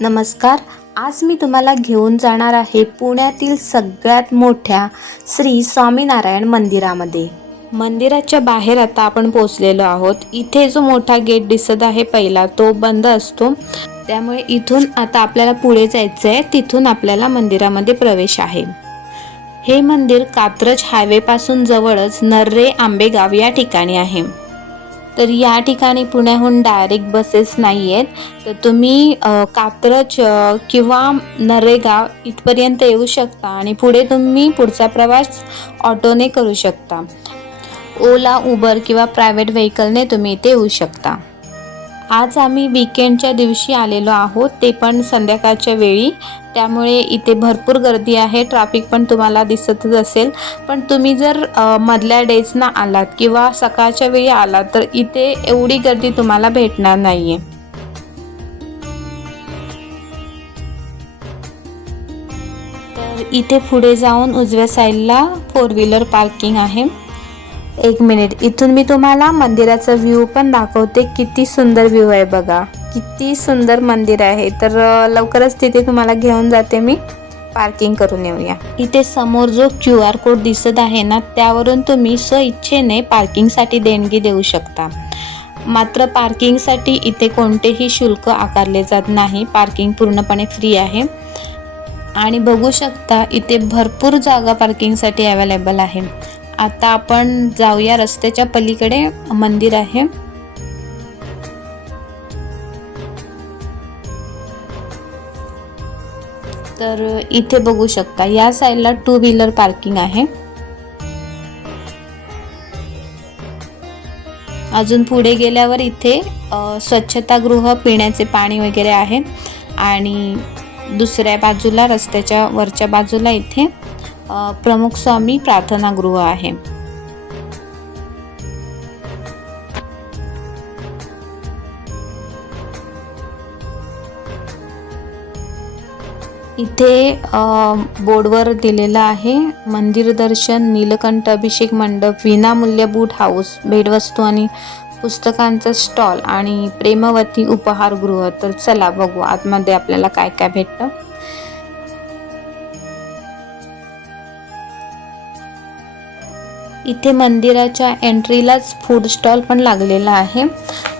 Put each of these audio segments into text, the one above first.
नमस्कार आज मी तुम्हाला घेऊन जाणार आहे पुण्यातील सगळ्यात मोठ्या श्री स्वामीनारायण मंदिरामध्ये. मंदिराच्या बाहेर आता आपण पोचलेलो आहोत. इथे जो मोठा गेट दिसत आहे पहिला तो बंद असतो. त्यामुळे इथून आता आपल्याला पुढे जायचं आहे तिथून आपल्याला मंदिरामध्ये प्रवेश आहे. हे मंदिर कात्रज हायवेपासून जवळच नर्रे आंबेगाव या ठिकाणी आहे. तर या ठिकाणी पुण्याहून डायरेक्ट बसेस नाही आहेत तर तुम्ही कात्रज किंवा नरेगाव इथपर्यंत येऊ शकता आणि पुढे तुम्ही पुढचा प्रवास ऑटोने करू शकता. ओला उबर किंवा प्रायव्हेट व्हेकलने तुम्ही इथे येऊ शकता. आज आम्ही विकेंडच्या दिवशी आलेलो आहोत. ते पण संध्याकाळच्या वेळी. त्यामुळे इथे भरपूर गर्दी आहे. ट्रॅफिक पण तुम्हाला दिसतच असेल. पण तुम्ही जर मधल्या डेजना आलात किंवा सकाळच्या वेळी आलात तर इथे एवढी गर्दी तुम्हाला भेटणार नाही आहे तर इथे पुढे जाऊन उजव्या साईडला फोर व्हीलर पार्किंग आहे. एक मिनिट इथून मी तुम्हाला मंदिराचा व्ह्यू पण दाखवते. किती सुंदर व्ह्यू आहे बघा. किती सुंदर मंदिर आहे. तर लवकरच तिथे तुम्हाला घेऊन जाते मी. पार्किंग करून येऊया. इथे समोर जो क्यू आर कोड दिसत आहे ना त्यावरून तुम्ही स्वइच्छेने पार्किंगसाठी देणगी देऊ शकता. मात्र पार्किंगसाठी इथे कोणतेही शुल्क आकारले जात नाही. पार्किंग पूर्णपणे फ्री आहे. आणि बघू शकता इथे भरपूर जागा पार्किंगसाठी अवेलेबल आहे. आता आपण जाऊया रस्त्याच्या पलीकडे. मंदिर आहे. तर इथे बघू शकता या साईडला टू व्हीलर पार्किंग आहे. अजून पुढे गेल्यावर इथे स्वच्छतागृह पिण्याचे पाणी वगैरे आहे. आणि दुसऱ्या बाजूला रस्त्याच्या वरच्या बाजूला इथे प्रमुख स्वामी प्रार्थनागृह आहे. इथे बोर्डवर दिलेलं आहे मंदिर दर्शन नीलकंठ अभिषेक मंडप विनामूल्य बूट हाऊस भेटवस्तू आणि पुस्तकांचा स्टॉल आणि प्रेमवती उपहारगृह. तर चला बघू आतमध्ये आपल्याला काय काय भेटतं. इथे मंदिराच्या एंट्रीलाच फूड स्टॉल पण लागलेला आहे.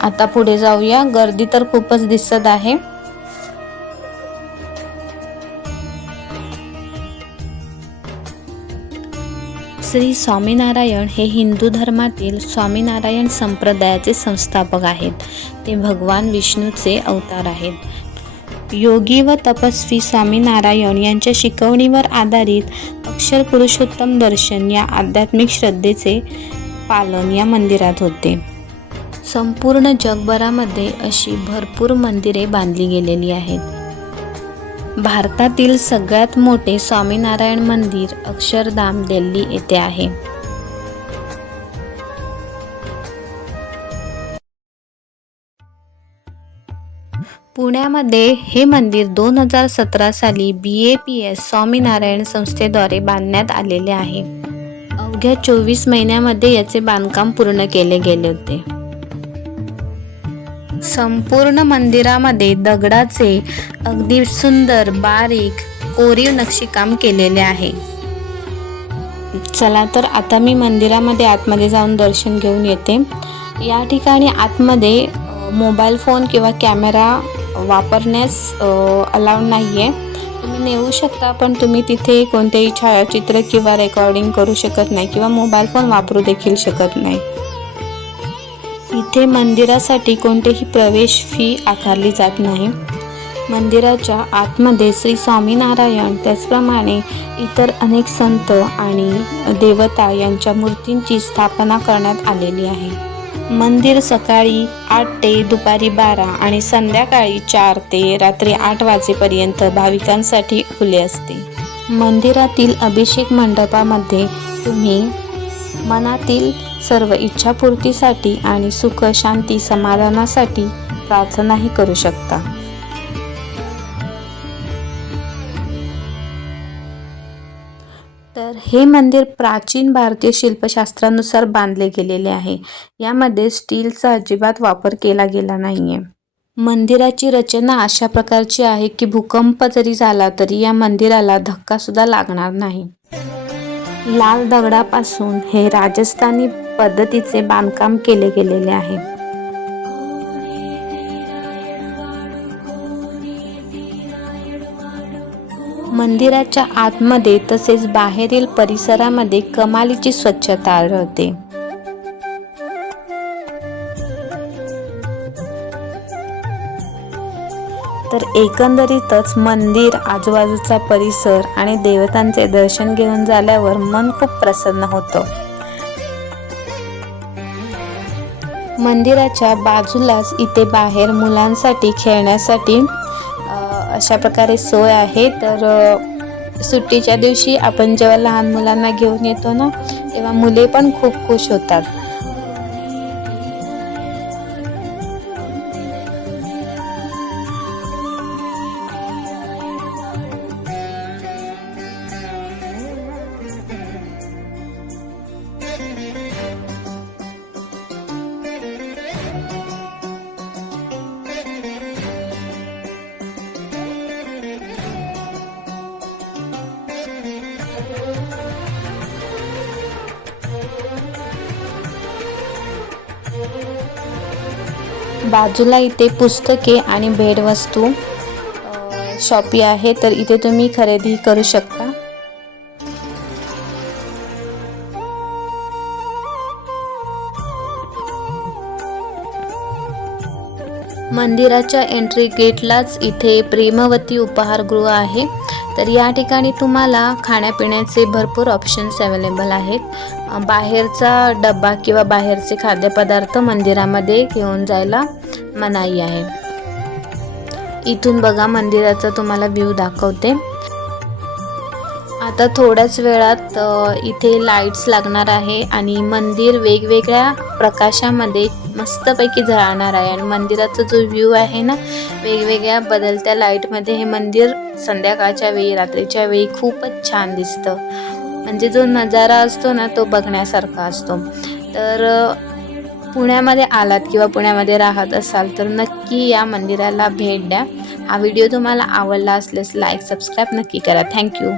आता पुढे जाऊया. गर्दी तर खूपच दिसत आहे. श्री स्वामीनारायण हे हिंदू धर्मातील स्वामीनारायण संप्रदायाचे संस्थापक आहेत. ते भगवान विष्णूचे अवतार आहेत. योगी व तपस्वी स्वामीनारायण यांच्या शिकवणीवर आधारित अक्षर पुरुषोत्तम दर्शन या आध्यात्मिक श्रद्धेचे पालन या मंदिरात होते. संपूर्ण जगभरामध्ये अशी भरपूर मंदिरे बांधली गेलेली आहेत. भारतातील सगळ्यात मोठे स्वामीनारायण मंदिर अक्षरधाम दिल्ली येथे आहे. पुण्यामध्ये हे मंदिर दोन हजार सतरा साली B A P S Swaminarayan संस्थेद्वारे बांधण्यात आलेले आहे. अवघ्या चोवीस महिन्यामध्ये याचे बांधकाम पूर्ण केले गेले होते. संपूर्ण मंदिरामध्ये दगडाचे अगदी सुंदर बारीक कोरीव नक्षीकाम केलेले आहे. चला तर आता मी मंदिरामध्ये आतमध्ये जाऊन दर्शन घेऊन येते. या ठिकाणी आतमध्ये मोबाईल फोन किंवा कॅमेरा वापरण्यास अलाउड नाही आहे तुम्ही नेऊ शकता पण तुम्ही तिथे कोणतेही छायाचित्र किंवा रेकॉर्डिंग करू शकत नाही किंवा मोबाईल फोन वापरू देखील शकत नाही. इथे मंदिरासाठी कोणतेही प्रवेश फी आकारली जात नाही. मंदिराच्या आतमध्ये श्री स्वामीनारायण त्याचप्रमाणे इतर अनेक संत आणि देवता यांच्या मूर्तींची स्थापना करण्यात आलेली आहे. मंदिर सकाळी आठ ते दुपारी बारा आणि संध्याकाळी चार ते रात्री आठ वाजेपर्यंत भाविकांसाठी खुले असते. मंदिरातील अभिषेक मंडपामध्ये तुम्ही मनातील सर्व इच्छापूर्तीसाठी आणि सुख शांती समाधानासाठी प्रार्थनाही करू शकता. तर हे मंदिर प्राचीन भारतीय शिल्पशास्त्रानुसार बांधले गेलेले आहे. यामध्ये स्टीलचा अजिबात वापर केला गेला नाही आहे मंदिराची रचना अशा प्रकारची आहे की भूकंप जरी झाला तरी या मंदिराला धक्कासुद्धा लागणार नाही. लाल दगडापासून हे राजस्थानी पद्धतीचे बांधकाम केले गेलेले आहे. मंदिराच्या आतमध्ये तसेच बाहेरील परिसरामध्ये कमालीची स्वच्छता आढळते. तर एकंदरीतच मंदिर आजूबाजूचा परिसर आणि देवतांचे दर्शन घेऊन झाल्यावर मन खूप प्रसन्न होतं. मंदिराच्या बाजूलाच इथे बाहेर मुलांसाठी खेळण्यासाठी अशा प्रकारे सोय आहे. तर सुट्टीच्या दिवशी आपण जेव्हा लहान मुलांना घेऊन येतो ना तेव्हा मुले पण खूप खुश होतात. बाजूला इथे पुस्तके आणि भेटवस्तू शॉपी आहे तर इथे तुम्ही खरेदी करू शकता. मंदिराच्या एंट्री गेटलाच इथे प्रेमवती उपहारगृह आहे. तर या ठिकाणी तुम्हाला खाण्यापिण्याचे भरपूर ऑप्शन्स अवेलेबल आहेत. बाहेरचा डबा किंवा बाहेरचे खाद्यपदार्थ मंदिरामध्ये घेऊन जायला मनाई आहे. इथून बघा मंदिराचा तुम्हाला व्ह्यू दाखवते. आता थोड्याच वेळात इथे लाईट्स लागणार आहे आणि मंदिर वेगवेगळ्या प्रकाशामध्ये मस्तपैकी झळणार आहे. आणि मंदिराचा जो व्ह्यू आहे ना वेगवेगळ्या बदलत्या लाईटमध्ये हे मंदिर संध्याकाळच्या वेळी रात्रीच्या वेळी खूपच छान दिसतं. म्हणजे जो नजारा असतो ना तो बघण्यासारखा असतो. तर पुण्यामध्ये आलात किंवा पुण्यामध्ये राहत असाल तर नक्की या मंदिराला भेट द्या. हा व्हिडिओ तुम्हाला आवडला असल्यास लाईक सबस्क्राईब नक्की करा. थँक्यू